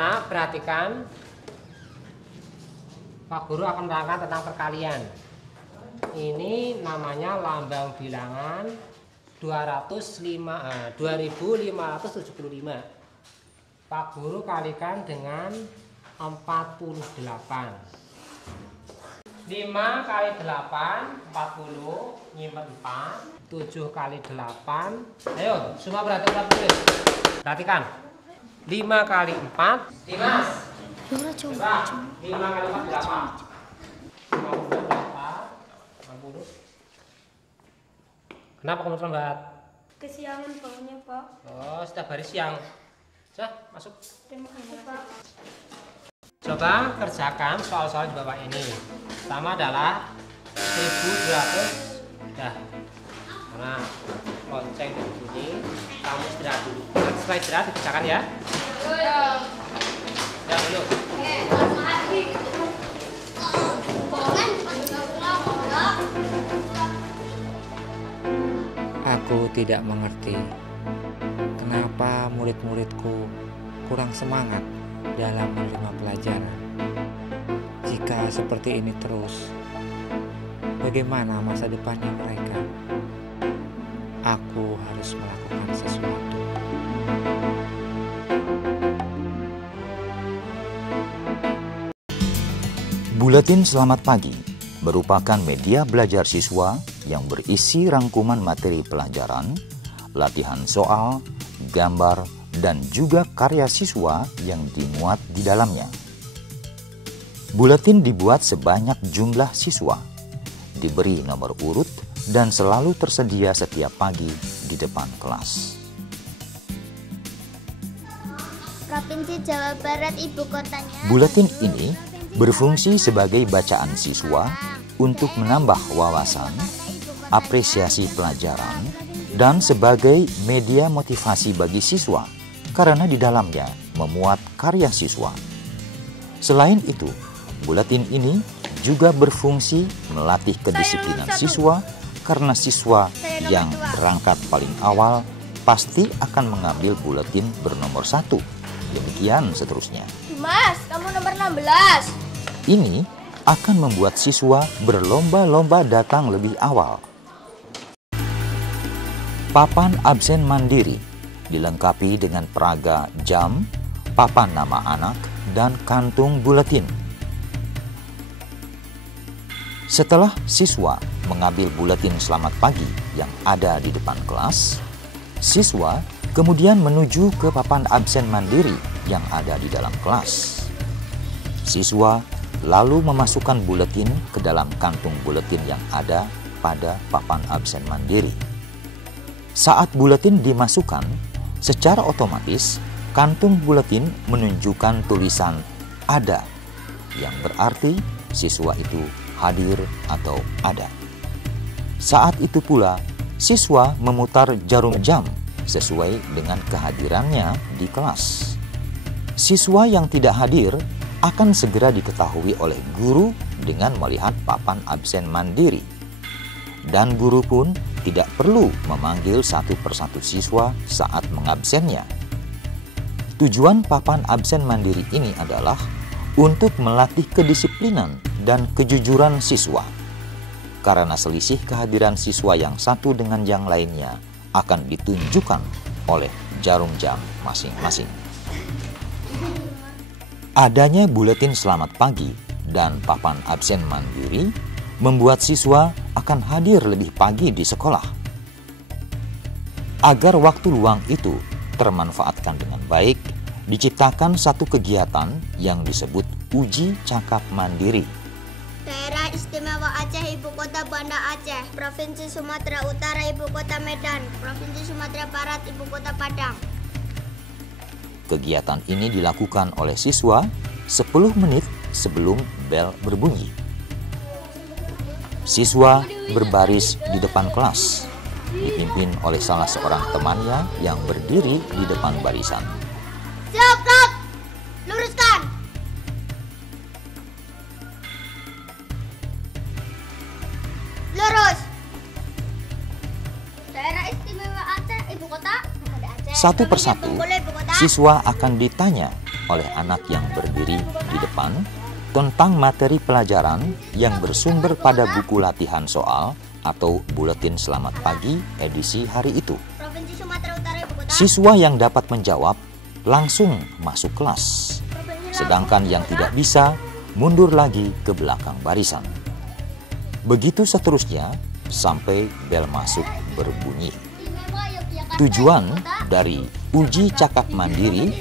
Nah, perhatikan, Pak Guru akan menerangkan tentang perkalian. Ini namanya lambang bilangan 2575. Pak Guru kalikan dengan 48. 5 kali 8, 40, nyimpen 4, 7 kali 8. Ayo, semua perhatikan. Perhatikan. 5 kali 4, Dimas. Coba. 5 kali 4 berapa? 50 berapa? 60. Kenapa kamu terlambat? Kesiangan baunya, Pak. Oh, setiap hari siang. Sudah, masuk. Terima kasih, Pak. Coba kerjakan soal-soal di bawah ini. Pertama adalah 1200. Dah. Nah, lonceng berbunyi. Kamu istirahat dulu. Nanti setelah istirahat dikerjakan ya. Ya dulu. Aku tidak mengerti kenapa murid-muridku kurang semangat dalam menerima pelajaran. Jika seperti ini terus, bagaimana masa depannya mereka? Aku harus melakukan sesuatu. Buletin Selamat Pagi merupakan media belajar siswa yang berisi rangkuman materi pelajaran, latihan soal, gambar, dan juga karya siswa yang dimuat di dalamnya. Buletin dibuat sebanyak jumlah siswa, diberi nomor urut, dan selalu tersedia setiap pagi di depan kelas. Provinsi Jawa Barat ibu kotanya. Buletin ini berfungsi sebagai bacaan siswa untuk menambah wawasan, apresiasi pelajaran, dan sebagai media motivasi bagi siswa karena di dalamnya memuat karya siswa. Selain itu, buletin ini juga berfungsi melatih kedisiplinan siswa karena siswa yang berangkat paling awal pasti akan mengambil buletin bernomor 1. Demikian seterusnya. Mas, kamu nomor 16. Ini akan membuat siswa berlomba-lomba datang lebih awal. Papan absen mandiri dilengkapi dengan peraga jam, papan nama anak, dan kantung buletin. Setelah siswa mengambil buletin selamat pagi yang ada di depan kelas, siswa kemudian menuju ke papan absen mandiri yang ada di dalam kelas. Siswa lalu memasukkan buletin ke dalam kantung buletin yang ada pada papan absen mandiri. Saat buletin dimasukkan, secara otomatis kantung buletin menunjukkan tulisan ada, yang berarti siswa itu hadir atau ada. Saat itu pula, siswa memutar jarum jam sesuai dengan kehadirannya di kelas. Siswa yang tidak hadir akan segera diketahui oleh guru dengan melihat papan absen mandiri. Dan guru pun tidak perlu memanggil satu persatu siswa saat mengabsennya. Tujuan papan absen mandiri ini adalah untuk melatih kedisiplinan dan kejujuran siswa. Karena selisih kehadiran siswa yang satu dengan yang lainnya akan ditunjukkan oleh jarum jam masing-masing. Adanya buletin selamat pagi dan papan absen mandiri membuat siswa akan hadir lebih pagi di sekolah. Agar waktu luang itu termanfaatkan dengan baik, diciptakan satu kegiatan yang disebut uji cakap mandiri. Daerah Istimewa Aceh, Ibu Kota Banda Aceh. Provinsi Sumatera Utara, Ibu Kota Medan. Provinsi Sumatera Barat, Ibu Kota Padang. Kegiatan ini dilakukan oleh siswa 10 menit sebelum bel berbunyi. Siswa berbaris di depan kelas, dipimpin oleh salah seorang temannya yang berdiri di depan barisan. Siap, luruskan. Lurus. Daerah Istimewa Aceh, Ibu Kota. Satu persatu, siswa akan ditanya oleh anak yang berdiri di depan tentang materi pelajaran yang bersumber pada buku latihan soal atau buletin selamat pagi edisi hari itu. Provinsi Sumatera Utara Ibu Kota. Siswa yang dapat menjawab langsung masuk kelas, sedangkan yang tidak bisa mundur lagi ke belakang barisan. Begitu seterusnya sampai bel masuk berbunyi. Tujuan dari uji cakap mandiri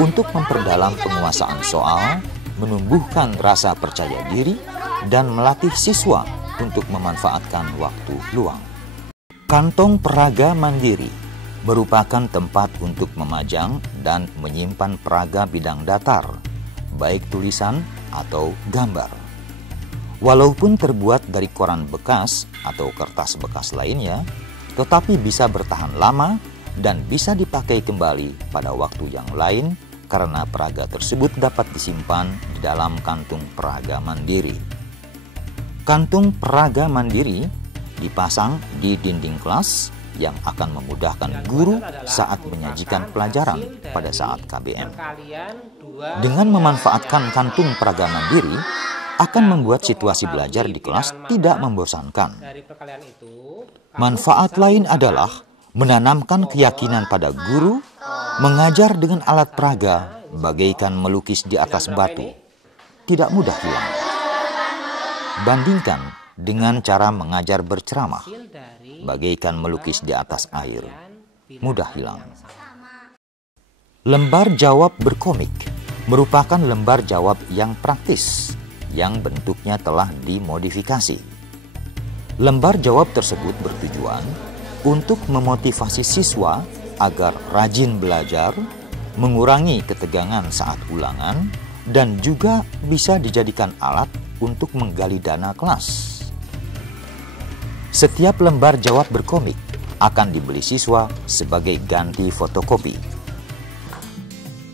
untuk memperdalam penguasaan soal, menumbuhkan rasa percaya diri, dan melatih siswa untuk memanfaatkan waktu luang. Kantong peraga mandiri merupakan tempat untuk memajang dan menyimpan peraga bidang datar, baik tulisan atau gambar. Walaupun terbuat dari koran bekas atau kertas bekas lainnya, tetapi bisa bertahan lama dan bisa dipakai kembali pada waktu yang lain karena peraga tersebut dapat disimpan di dalam kantung peraga mandiri. Kantung peraga mandiri dipasang di dinding kelas yang akan memudahkan guru saat menyajikan pelajaran pada saat KBM. Dengan memanfaatkan kantung peraga mandiri akan membuat situasi belajar di kelas tidak membosankan. Manfaat lain adalah menanamkan keyakinan pada guru mengajar dengan alat peraga bagaikan melukis di atas batu, tidak mudah hilang. Bandingkan dengan cara mengajar berceramah, bagaikan melukis di atas air, mudah hilang. Lembar jawab berkomik merupakan lembar jawab yang praktis, yang bentuknya telah dimodifikasi. Lembar jawab tersebut bertujuan untuk memotivasi siswa agar rajin belajar, mengurangi ketegangan saat ulangan, dan juga bisa dijadikan alat untuk menggali dana kelas. Setiap lembar jawab berkomik akan dibeli siswa sebagai ganti fotokopi.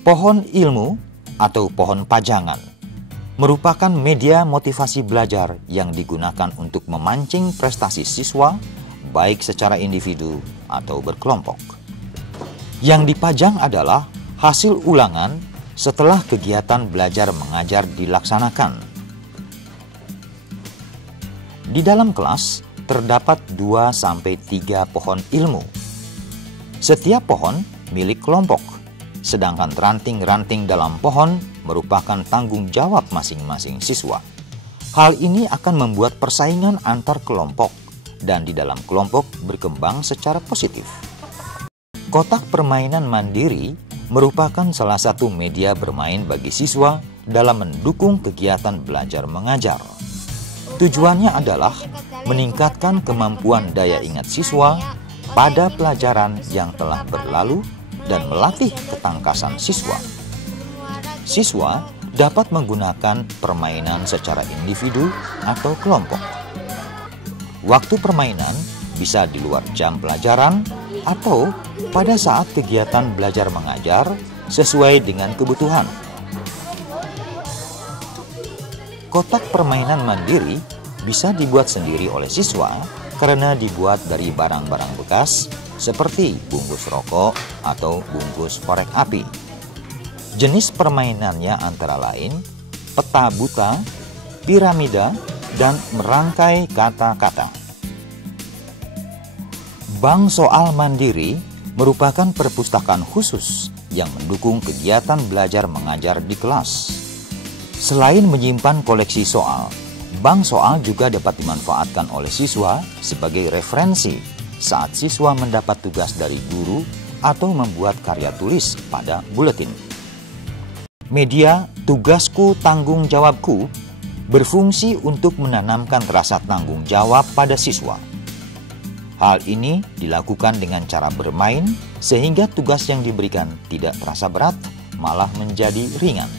Pohon ilmu atau pohon pajangan merupakan media motivasi belajar yang digunakan untuk memancing prestasi siswa, baik secara individu atau berkelompok. Yang dipajang adalah hasil ulangan setelah kegiatan belajar mengajar dilaksanakan. Di dalam kelas terdapat 2-3 pohon ilmu. Setiap pohon milik kelompok, sedangkan ranting-ranting dalam pohon merupakan tanggung jawab masing-masing siswa. Hal ini akan membuat persaingan antar kelompok dan di dalam kelompok berkembang secara positif. Kotak permainan mandiri merupakan salah satu media bermain bagi siswa dalam mendukung kegiatan belajar mengajar. Tujuannya adalah meningkatkan kemampuan daya ingat siswa pada pelajaran yang telah berlalu dan melatih ketangkasan siswa. Siswa dapat menggunakan permainan secara individu atau kelompok. Waktu permainan bisa di luar jam pelajaran atau pada saat kegiatan belajar mengajar sesuai dengan kebutuhan. Kotak permainan mandiri bisa dibuat sendiri oleh siswa karena dibuat dari barang-barang bekas seperti bungkus rokok atau bungkus korek api. Jenis permainannya antara lain peta buta, piramida, dan merangkai kata-kata. Bank soal mandiri merupakan perpustakaan khusus yang mendukung kegiatan belajar mengajar di kelas. Selain menyimpan koleksi soal, bank soal juga dapat dimanfaatkan oleh siswa sebagai referensi saat siswa mendapat tugas dari guru atau membuat karya tulis pada buletin. Media tugasku tanggung jawabku berfungsi untuk menanamkan rasa tanggung jawab pada siswa. Hal ini dilakukan dengan cara bermain sehingga tugas yang diberikan tidak terasa berat, malah menjadi ringan.